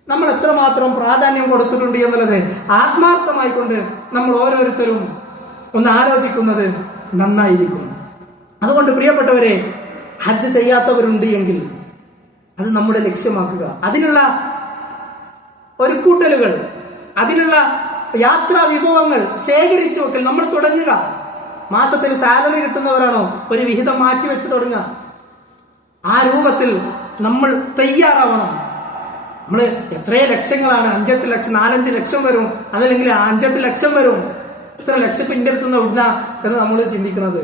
നമ്മൾ എത്രമാത്രം പ്രാധാന്യം കൊടുത്തിട്ടുണ്ട് എന്നുള്ളത് ആത്മാർത്ഥമായിക്കൊണ്ട് നമ്മൾ ഓരോരുത്തരും ഒന്ന് ആലോചിക്കുന്നത് നന്നായിരിക്കും. അതുകൊണ്ട് പ്രിയപ്പെട്ടവരെ, ഹജ്ജ് ചെയ്യാത്തവരുണ്ട് എങ്കിൽ അത് നമ്മുടെ ലക്ഷ്യമാക്കുക. അതിനുള്ള ഒരുക്കൂട്ടലുകൾ, അതിനുള്ള യാത്രാ വിഭവങ്ങൾ ശേഖരിച്ചു വെക്കൽ നമ്മൾ തുടങ്ങുക. മാസത്തിൽ സാലറി കിട്ടുന്നവരാണോ ഒരു വിഹിതം മാറ്റിവെച്ച് തുടങ്ങുക. ആ രൂപത്തിൽ നമ്മൾ തയ്യാറാവണം. നമ്മൾ എത്രയോ ലക്ഷങ്ങളാണ്, 5-8 ലക്ഷം, 4-5 ലക്ഷം വരും, അതല്ലെങ്കിൽ 5-8 ലക്ഷം വരും, ഇത്ര ലക്ഷം ഇന്റെ അടുത്തുനിന്ന് ഇടുന്ന എന്ന് നമ്മൾ ചിന്തിക്കുന്നത്.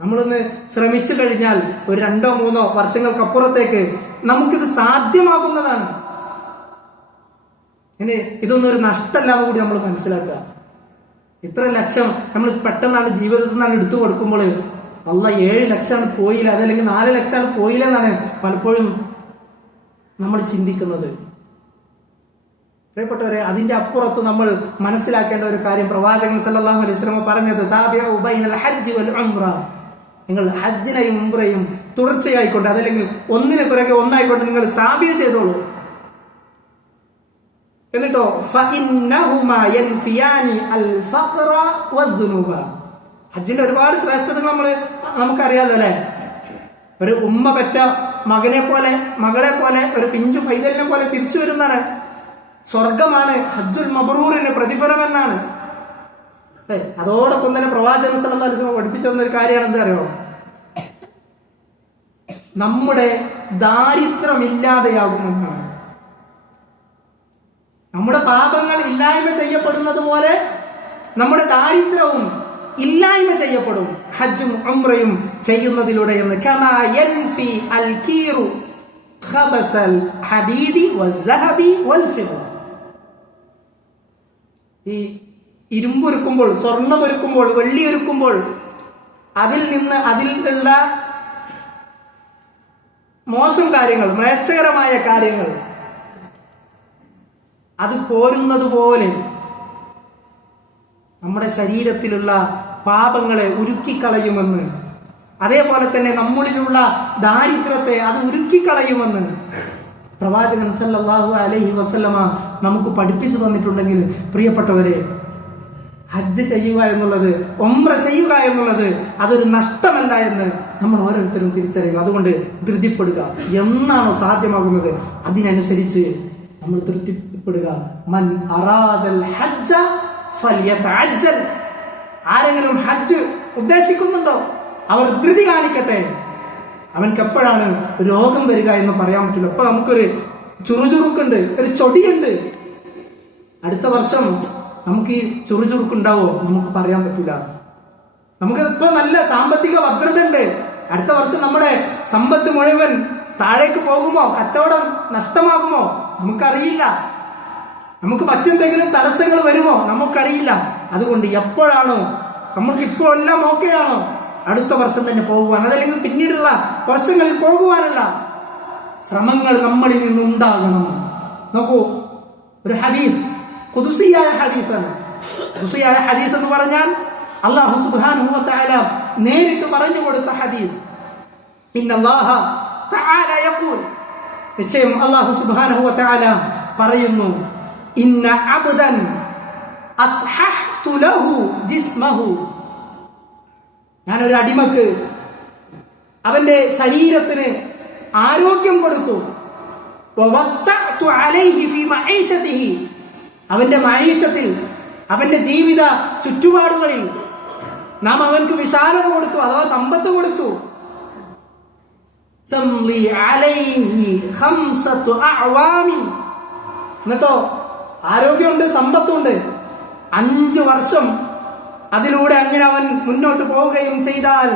നമ്മളൊന്ന് ശ്രമിച്ചു കഴിഞ്ഞാൽ ഒരു 2-3 വർഷങ്ങൾക്കപ്പുറത്തേക്ക് നമുക്കിത് സാധ്യമാകുന്നതാണ്. ഇനി ഇതൊന്നും ഒരു നഷ്ടമല്ലാന്ന് കൂടി നമ്മൾ മനസ്സിലാക്കുക. ഇത്ര ലക്ഷം നമ്മൾ പെട്ടെന്നാണ് ജീവിതത്തിൽ നിന്നാണ് എടുത്തു കൊടുക്കുമ്പോൾ അള്ളാഹ് 7 ലക്ഷമാണ് പോയില്ല, അതല്ലെങ്കിൽ 4 ലക്ഷമാണ് പോയില്ല എന്നാണ് പലപ്പോഴും നമ്മൾ ചിന്തിക്കുന്നത്. പ്രിയപ്പെട്ടവരെ, അതിന്റെ അപ്പുറത്ത് നമ്മൾ മനസ്സിലാക്കേണ്ട ഒരു കാര്യം പ്രവാചകൻ സല്ലല്ലാഹു അലൈഹി വസല്ലം പറഞ്ഞത് താബിഉ ബൈനൽ ഹജ്ജ് വൽ ഉംറ, നിങ്ങൾ ഹജ്ജിനെയും ഉംറയും തുടർച്ചയായിക്കൊണ്ട് അതല്ലെങ്കിൽ ഒന്നിന് പിറകെ ഒന്നായിക്കൊണ്ട് നിങ്ങൾ താബിഅ ചെയ്തോളൂ. എന്നിട്ടോ ഫഇന്നഹുമാ യൻഫിയാനി അൽ ഫഖറ വദ്ദുനൂബ. ഹജ്ജിന്റെ ഒരുപാട് ശ്രേഷ്ഠതകൾ നമുക്കറിയാലോ അല്ലെ. ഒരു ഉമ്മ പെറ്റ മകനെ പോലെ മകളെ പോലെ ഒരു പിഞ്ചു പൈതലിനെ പോലെ തിരിച്ചു വരുന്നതാണ്. സ്വർഗമാണ് ഹജ്ജുൽ മബ്റൂറിന് പ്രതിഫലമെന്നാണ്. അതോടൊപ്പം തന്നെ പ്രവാചകൻ സല്ലല്ലാഹു അലൈഹി വസല്ലം പഠിപ്പിച്ചു തന്ന ഒരു കാര്യമാണ് എന്താ അറിയോ, നമ്മുടെ ദാരിദ്ര്യം ഇല്ലാതെയാകുമെന്നാണ്. നമ്മുടെ പാപങ്ങൾ ഇല്ലായ്മ ചെയ്യപ്പെടുന്നത് പോലെ നമ്മുടെ ദാരിദ്ര്യവും ഇല്ലായ്മ ചെയ്യപ്പെടും ഹജ്ജും ഉംറയും ചെയ്യുന്നതിലൂടെ എന്ന്. കമാ യൻഫി അൽ കീറു ഖബസൽ ഹദീദി വസ്സഹബി വൽഫിദ്ദ. ഈ ഇരുമ്പൊരുക്കുമ്പോൾ, സ്വർണ്ണമൊരുക്കുമ്പോൾ, വെള്ളിയൊരുക്കുമ്പോൾ അതിലുള്ള മോശം കാര്യങ്ങൾ, മ്ലേച്ഛകരമായ കാര്യങ്ങൾ അത് പോരുന്നത് പോലെ നമ്മുടെ ശരീരത്തിലുള്ള പാപങ്ങളെ ഉരുക്കിക്കളയുമെന്ന്, അതേപോലെ തന്നെ നമ്മളിലുള്ള ദാരിദ്ര്യത്തെ അത് ഉരുക്കിക്കളയുമെന്ന് പ്രവാചകൻ സല്ലല്ലാഹു അലൈഹി വസല്ലമ നമുക്ക് പഠിപ്പിച്ചു തന്നിട്ടുണ്ടെങ്കിൽ പ്രിയപ്പെട്ടവരെ, ഹജ്ജ് ചെയ്യുക എന്നുള്ളത്, ഉംറ ചെയ്യുക എന്നുള്ളത് അതൊരു നഷ്ടമല്ല എന്ന് നമ്മൾ ഓരോരുത്തരും തിരിച്ചറിയുക. അതുകൊണ്ട് ധൃതിപ്പെടുക. എന്നാണോ സാധ്യമാകുന്നത് അതിനനുസരിച്ച് നമ്മൾ ധൃതിപ്പെടുക. മൻ അറാദൽ ഹജ്ജ ഫൽയതഅജ്ജൽ. ആരെങ്കിലും ഹജ്ജ് ഉദ്ദേശിക്കുന്നുണ്ടോ അവർ ധൃതി കാണിക്കട്ടെ. അവൻക്ക് എപ്പോഴാണ് രോഗം വരിക എന്ന് പറയാൻ പറ്റില്ല. ഇപ്പൊ നമുക്കൊരു ചുറുചുറുക്കുണ്ട്, ഒരു ചൊടിയുണ്ട്. അടുത്ത വർഷം നമുക്ക് ഈ ചുറുചുറുക്കുണ്ടാവോ നമുക്ക് പറയാൻ പറ്റില്ല. നമുക്ക് ഇപ്പൊ നല്ല സാമ്പത്തിക ഭദ്രത ഉണ്ട്. അടുത്ത വർഷം നമ്മുടെ സമ്പത്ത് മുഴുവൻ താഴേക്ക് പോകുമോ, കച്ചവടം നഷ്ടമാകുമോ നമുക്കറിയില്ല. നമുക്ക് മറ്റെന്തെങ്കിലും തടസ്സങ്ങൾ വരുമോ നമുക്കറിയില്ല. അതുകൊണ്ട് എപ്പോഴാണോ നമ്മൾക്ക് ഇപ്പോൾ എല്ലാം ഓക്കെയാണോ അടുത്ത വർഷം തന്നെ പോകുവാൻ, അതല്ലെങ്കിൽ പിന്നീടുള്ള വർഷങ്ങളിൽ പോകുവാനുള്ള ശ്രമങ്ങൾ നമ്മളിൽ നിന്നുണ്ടാകണം. നോക്കൂ, ഒരു ഹദീസ്, ഖുദ്സിയായ ഹദീസാണ്. ഖുദ്സിയായ ഹദീസ് എന്ന് പറഞ്ഞാൽ അല്ലാഹു സുബ്ഹാനഹു വ തആല നേരിട്ട് പറഞ്ഞു കൊടുത്ത ഹദീസ്. ഇന്നല്ലാഹ തആല യഖൂൽ, നിശ്ചയം അല്ലാഹു സുബ്ഹാനഹു വ തആല പറയുന്നു, ഇന്ന അബ്ദൻ അസ്ഹഹ്തു ലഹു ജിസ്മഹു. ഞാനൊരു അടിമക്ക് അവന്റെ ശരീരത്തിന് ആരോഗ്യം കൊടുത്തു. വവസ്സഅതു അലൈഹി ഫീ മഈശതിഹി, അവന്റെ മഈശത്തിൽ, അവന്റെ ജീവിത ചുറ്റുപാടുകളിൽ നാം അവൻക്ക് വിശാലത കൊടുത്തു, അഥവാ സമ്പത്ത് കൊടുത്തു. തംലി അലൈഹി ഖംസതു അഅവാമിൻ. എന്നിട്ടോ ആരോഗ്യമുണ്ട്, സമ്പത്തുണ്ട്. 5 വർഷം അതിലൂടെ അങ്ങനെ അവൻ മുന്നോട്ട് പോവുകയും ചെയ്താൽ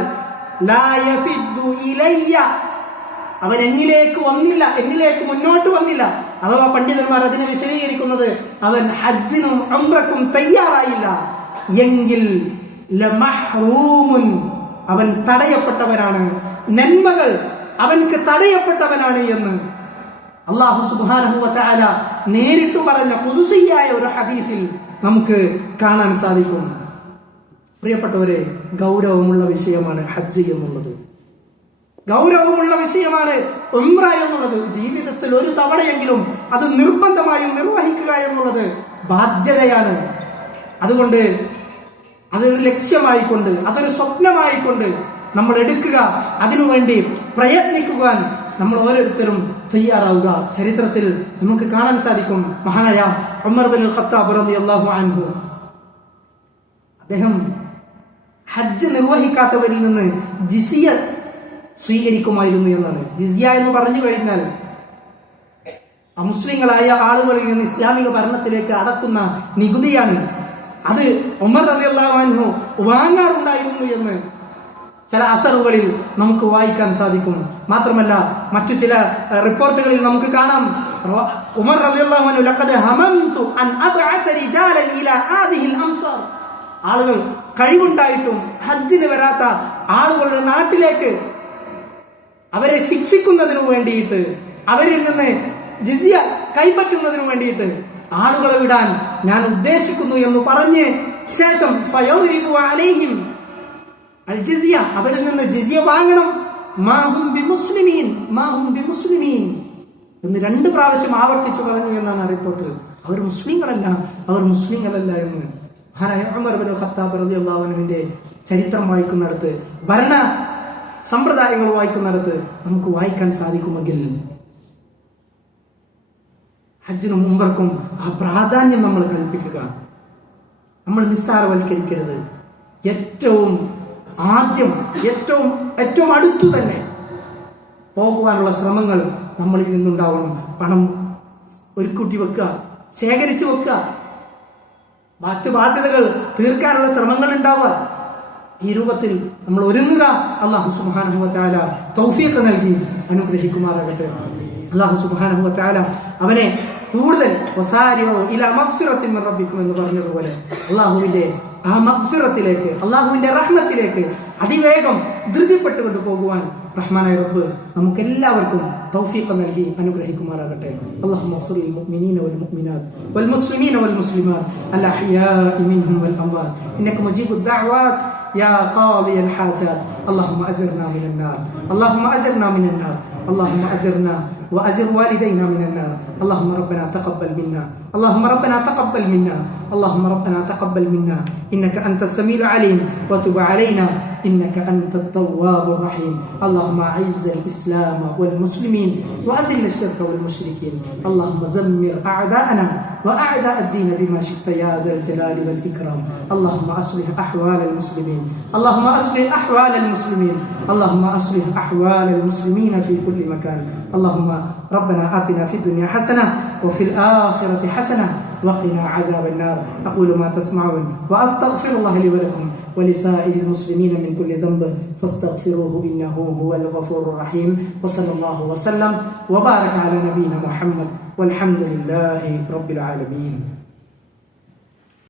ലാ യഫിദ്ദു ഇലയ്യ, അവൻ എന്നിലേക്ക് വന്നില്ല, എന്നിലേക്ക് മുന്നോട്ട് വന്നില്ല. അഥവാ പണ്ഡിതന്മാർ അതിനെ വിശദീകരിക്കുന്നത്, അവൻ ഹജ്ജിനും ഉംറക്കും തയ്യാറായില്ല എങ്കിൽ ലമഹ്റൂമുൻ, അവൻ തടയപ്പെട്ടവനാണ്, നന്മകൾ അവൻക്ക് തടയപ്പെട്ടവനാണ് എന്ന് അല്ലാഹു സുബ്ഹാനഹു വ തആല നേരിട്ട് പറഞ്ഞ ഖുദ്സിയായ ഒരു ഹദീസിൽ നമുക്ക് കാണാൻ സാധിക്കും. പ്രിയപ്പെട്ടവരെ, ഗൗരവമുള്ള വിഷയമാണ് ഹജ്ജ് എന്നുള്ളത്. ഗൗരവമുള്ള വിഷയമാണ് ഉംറ എന്നുള്ളത്. ജീവിതത്തിൽ ഒരു തവണയെങ്കിലും അത് നിർബന്ധമായും നിർവഹിക്കുക എന്നുള്ളത് ബാധ്യതയാണ്. അതുകൊണ്ട് അതൊരു ലക്ഷ്യമായിക്കൊണ്ട്, അതൊരു സ്വപ്നമായിക്കൊണ്ട് നമ്മൾ എടുക്കുക, അതിനുവേണ്ടി പ്രയത്നിക്കുവാൻ നമ്മൾ ഓരോരുത്തരും തയ്യാറാവുക. ചരിത്രത്തിൽ നമുക്ക് കാണാൻ സാധിക്കും, മഹാനായ ഉമർ ബിൻ ഖത്താബ് റളിയല്ലാഹു അൻഹു, അദ്ദേഹം ഹജ്ജ് നിർവഹിക്കാത്തവരിൽ നിന്ന് ജിസിയ സ്വീകരിക്കുമായിരുന്നു എന്നാണ്. ജിസിയ എന്ന് പറഞ്ഞു കഴിഞ്ഞാൽ അമുസ്ലിങ്ങളായ ആളുകളിൽ നിന്ന് ഇസ്ലാമിക ഭരണത്തിലേക്ക് അടക്കുന്ന നികുതിയാണ്. അത് ഉമർ റളിയല്ലാഹു അൻഹു വാങ്ങാറുണ്ടായിരുന്നു എന്ന് ചില അസറുകളിൽ നമുക്ക് വായിക്കാൻ സാധിക്കും. മാത്രമല്ല മറ്റു ചില റിപ്പോർട്ടുകളിൽ നമുക്ക് കാണാം ഉമർ റളിയല്ലാഹു അൻഹു ലഖദ് ഹമംതു അൻ അബ്അത റിജാലൻ ഇലാ ഹാദിഹിൽ അംസാർ, ആളുകൾ കഴിവുണ്ടായിട്ടും ഹജ്ജിന് വരാത്ത ആളുകളുടെ നാട്ടിലേക്ക് അവരെ ശിക്ഷിക്കുന്നതിനു വേണ്ടിയിട്ട്, അവരിൽ നിന്ന് ജിസിയ കൈപ്പറ്റുന്നതിനു വേണ്ടിയിട്ട് ആളുകളെ വിടാൻ ഞാൻ ഉദ്ദേശിക്കുന്നു എന്ന് പറഞ്ഞ് ശേഷം ഫയദ്രിബു അലൈഹിം അൽ ജിസിയ, അവരിൽ നിന്ന് ജിസിയ വാങ്ങണം, മാഹും ബിമുസ്ലിമീൻ മാഹും ബിമുസ്ലിമീൻ എന്ന് 2 പ്രാവശ്യം ആവർത്തിച്ചു പറഞ്ഞു എന്നാണ് റിപ്പോർട്ട്. അവർ മുസ്ലിങ്ങളല്ല, അവർ മുസ്ലിങ്ങളല്ല എന്ന്. മഹാനായ ഉമർ ഇബ്നുൽ ഖത്താബ് റളിയല്ലാഹു അൻഹുവിന്റെ ചരിത്രം വായിക്കുന്നിടത്ത്, ഭരണ സമ്പ്രദായങ്ങൾ വായിക്കുന്നിടത്ത് നമുക്ക് വായിക്കാൻ സാധിക്കുമെങ്കിൽ ഹജ്ജിനും ഉംറക്കും ആ പ്രാധാന്യം നമ്മൾ കൽപ്പിക്കുക, നമ്മൾ നിസ്സാരവൽക്കരിക്കരുത്. ഏറ്റവും ആദ്യം ഏറ്റവും അടുത്തു തന്നെ പോകുവാനുള്ള ശ്രമങ്ങൾ നമ്മളിൽ നിന്നുണ്ടാവണം. പണം ഒരുക്കൂട്ടി വെക്കുക, ശേഖരിച്ചു വെക്കുക, മറ്റു ബാധ്യതകൾ തീർക്കാനുള്ള ശ്രമങ്ങൾ ഉണ്ടാവുക. ഈ രൂപത്തിൽ നമ്മൾ ഒരുങ്ങുക. അല്ലാഹു സുബ്ഹാനഹു വ തആല തൗഫീഖ് നൽകി അനുഗ്രഹിക്കുമാറാകട്ടെ. അല്ലാഹു സുബ്ഹാനഹു വ തആല അവനെ കൂടുതൽ വസാരിഉ ഇലാ മഗ്ഫിറത്തിൻ മിൻ റബ്ബിക്കും എന്ന് പറഞ്ഞതുപോലെ അല്ലാഹുവിന്റെ ആ മഗ്ഫിറത്തിലേക്ക്, അല്ലാഹുവിന്റെ റഹ്മത്തിലേക്ക് അതിവേഗം ധൃതിപ്പെട്ടുകൊണ്ട് പോകുവാൻ റഹ്മാനായ റബ്ബ് നമുക്ക് എല്ലാവർക്കും തൗഫീഖ് നൽകി അനുഗ്രഹിക്കുമാറാകട്ടെ. അല്ലാഹുമ്മ ഗ്ഫിർ ലിൽ മുഅ്മിനീന വൽ മുഅ്മിനാത്ത് വൽ മുസ്ലിമീന വൽ മുസ്ലിമാത്ത് അൽ അഹ്യാഇ മിൻഹും വൽ അംവാത്ത് ഇന്നക മുജീബുദ് ദഅവാത്ത് يا قاضي الحاجات اللهم أجرنا من النار اللهم أجرنا من النار اللهم أجرنا وأجر والدينا من النار اللهم ربنا تقبل منا اللهم ربنا تقبل منا اللهم ربنا تقبل منا إنك أنت السميع العليم وتب علينا إنك أنت التواب الرحيم اللهم أعز الإسلام والمسلمين وأذل الشرك والمشركين اللهم دمر أعداءنا وأعداء الدين بما شئت يا ذا الجلال والإكرام اللهم أصلح أحوال المسلمين اللهم أصلح أحوال المسلمين اللهم أصلح أحوال المسلمين في كل مكان اللهم ربنا آتنا في الدنيا حسنة وفي الآخرة حسنة وقنا عذاب النار أقول ما تسمعون وأستغفر الله لي ولكم ولسائر المسلمين من كل ذنب فاستغفروه إنه هو الغفور الرحيم وصلى الله وسلم وبارك على نبينا محمد والحمد لله رب العالمين.